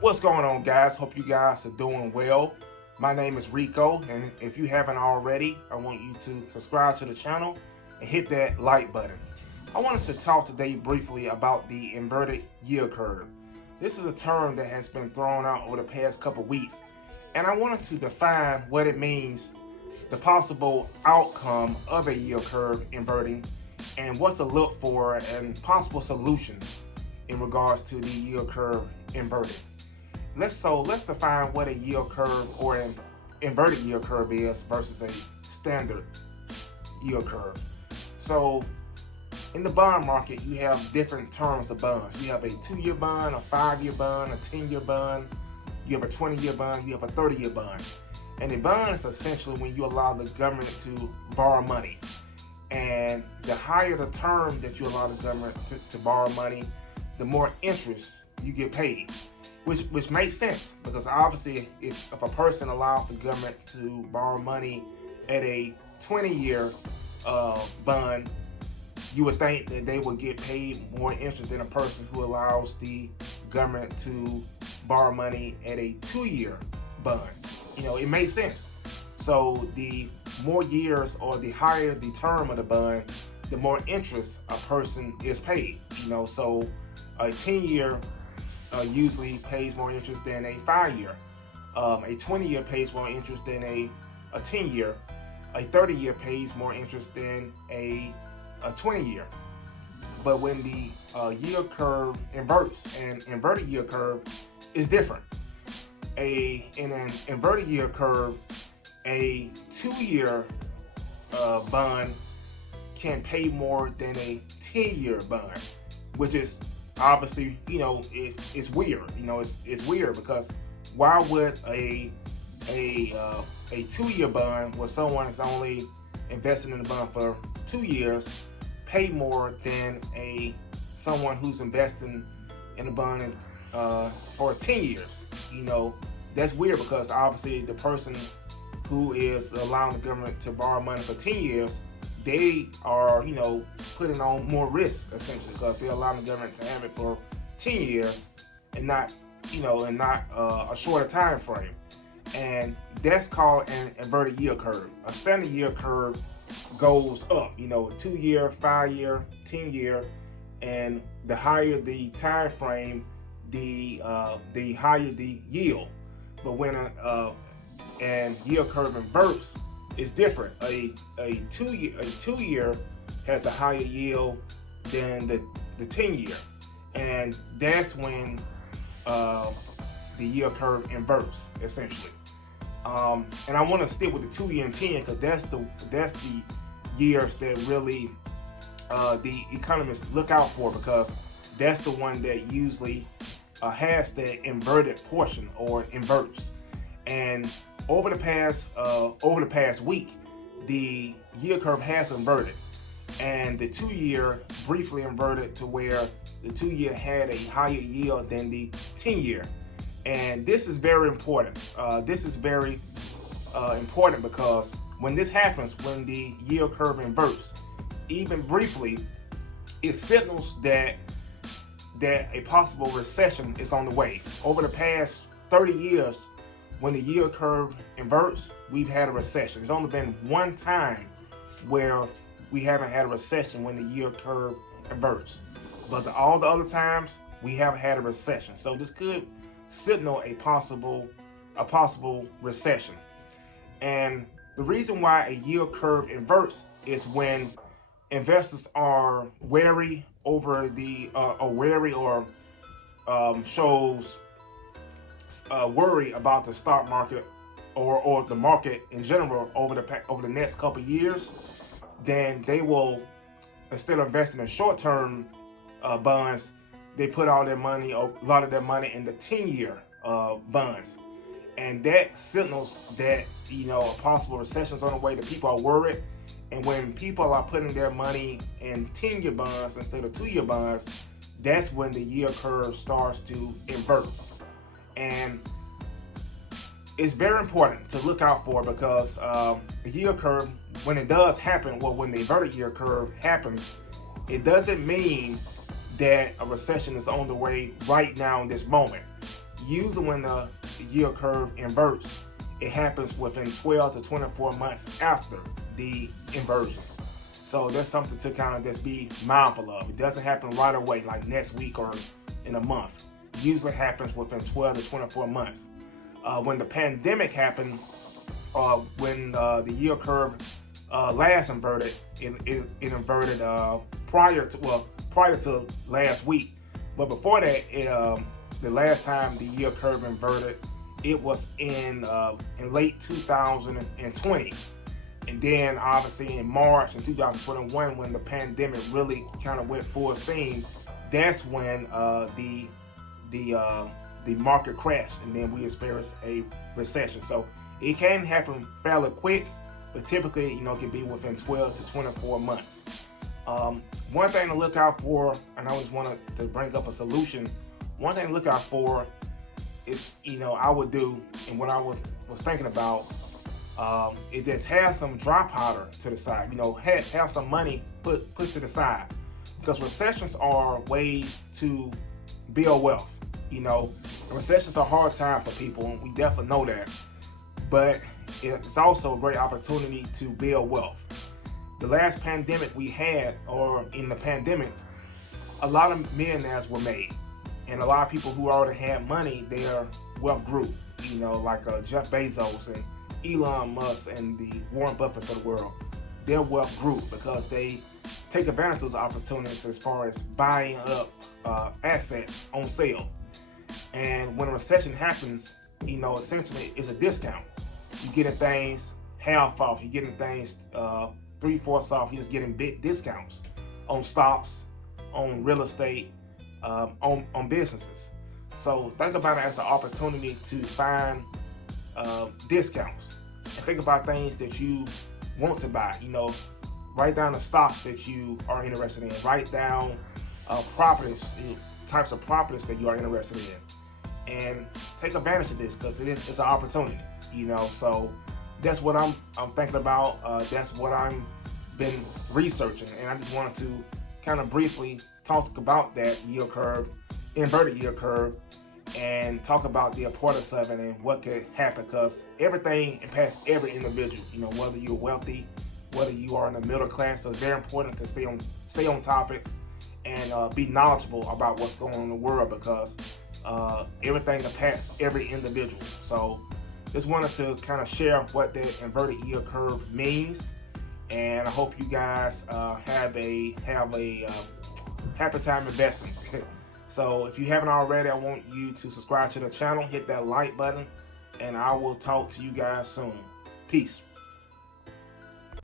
What's going on, guys? Hope you guys are doing well. My name is Rico, and if you haven't already, I want you to subscribe to the channel and hit that like button. I wanted to talk today briefly about the inverted yield curve. This is a term that has been thrown out over the past couple weeks, and I wanted to define what it means, the possible outcome of a yield curve inverting, and what to look for and possible solutions in regards to the yield curve inverting. Let's define what a yield curve or an inverted yield curve is versus a standard yield curve. So in the bond market, you have different terms of bonds. You have a 2-year bond, a 5-year bond, a 10-year bond, you have a 20-year bond, you have a 30-year bond. And a bond is essentially when you allow the government to borrow money. And the higher the term that you allow the government to borrow money, the more interest you get paid. Which makes sense, because obviously if a person allows the government to borrow money at a 20-year bond, you would think that they would get paid more interest than a person who allows the government to borrow money at a 2-year bond. It makes sense. So the more years or the higher the term of the bond, the more interest a person is paid. So a 10-year usually pays more interest than a 5-year. A 20-year pays more interest than a 10-year. A 30-year pays more interest than a 20-year. But when the yield curve inverts, an inverted yield curve is different. In an inverted yield curve, a 2-year bond can pay more than a 10-year bond, which is obviously, it's weird. It's weird because why would a 2-year bond, where someone is only investing in the bond for 2 years, pay more than someone who's investing in the bond for 10 years? That's weird, because obviously the person who is allowing the government to borrow money for 10 years, they are, putting on more risk, essentially, because they're allowing the government to have it for 10 years and not a shorter time frame. And that's called an inverted yield curve. A standard yield curve goes up, 2-year, 5-year, 10-year, and the higher the time frame, the higher the yield. But when an yield curve inverts, it's different. A 2-year has a higher yield than the 10-year, and that's when the yield curve inverts, essentially. And I want to stick with the 2-year and 10, because that's the years that really the economists look out for, because that's the one that usually has the inverted portion or inverts. And over the past week, the yield curve has inverted, and the 2-year briefly inverted to where the 2-year had a higher yield than the 10-year. And this is very important. This is very important, because when this happens, when the yield curve inverts, even briefly, it signals that a possible recession is on the way. Over the past 30 years, when the yield curve inverts, we've had a recession. There's only been one time where we haven't had a recession when the yield curve inverts. But all the other times, we haven't had a recession. So this could signal a possible recession. And the reason why a yield curve inverts is when investors are wary over shows worry about the stock market or the market in general over the next couple of years. Then they will, instead of investing in short-term bonds, they put all their money, a lot of their money, in the 10-year bonds, and that signals that a possible recession is on the way. That people are worried, and when people are putting their money in 10-year bonds instead of 2-year bonds, that's when the yield curve starts to invert. And it's very important to look out for, because the yield curve, when it does happen, well, when the inverted yield curve happens, it doesn't mean that a recession is on the way right now in this moment. usually when the yield curve inverts, it happens within 12 to 24 months after the inversion. So there's something to kind of just be mindful of. It doesn't happen right away, like next week or in a month. It usually happens within 12 to 24 months. When the pandemic happened, when the yield curve last inverted, it inverted prior to last week. But before that, the last time the yield curve inverted, it was in late 2020. And then obviously in March in 2021, when the pandemic really kind of went full steam, that's when the market crashed, and then we experienced a recession. So it can happen fairly quick, but typically, it can be within 12 to 24 months. One thing to look out for, and I just wanted to bring up a solution. One thing to look out for is, I would do, and what I was thinking about, it just have some dry powder to the side. Have some money put to the side, because recessions are ways to build wealth. Recessions are a hard time for people, and we definitely know that. But it's also a great opportunity to build wealth. The last pandemic we had, or in the pandemic, a lot of millionaires were made, and a lot of people who already had money, their wealth grew. Like Jeff Bezos and Elon Musk and the Warren Buffetts of the world, their wealth grew because they take advantage of those opportunities as far as buying up assets on sale. And when a recession happens, essentially it's a discount. You're getting things half off. You're getting things 3/4 off. You're just getting big discounts on stocks, on real estate, on businesses. So think about it as an opportunity to find discounts, and think about things that you want to buy. Write down the stocks that you are interested in. Write down properties, types of properties that you are interested in, and take advantage of this, because it's an opportunity. So that's what I'm thinking about. That's what I'm been researching, and I just wanted to kind of briefly talk about that yield curve, inverted yield curve, and talk about the importance of it and what could happen, because everything impacts every individual. Whether you're wealthy, whether you are in the middle class. So it's very important to stay on topics and be knowledgeable about what's going on in the world, because everything impacts every individual. So just wanted to kind of share what the inverted yield curve means, and I hope you guys have a happy time investing. So if you haven't already, I want you to subscribe to the channel, hit that like button, and I will talk to you guys soon. Peace.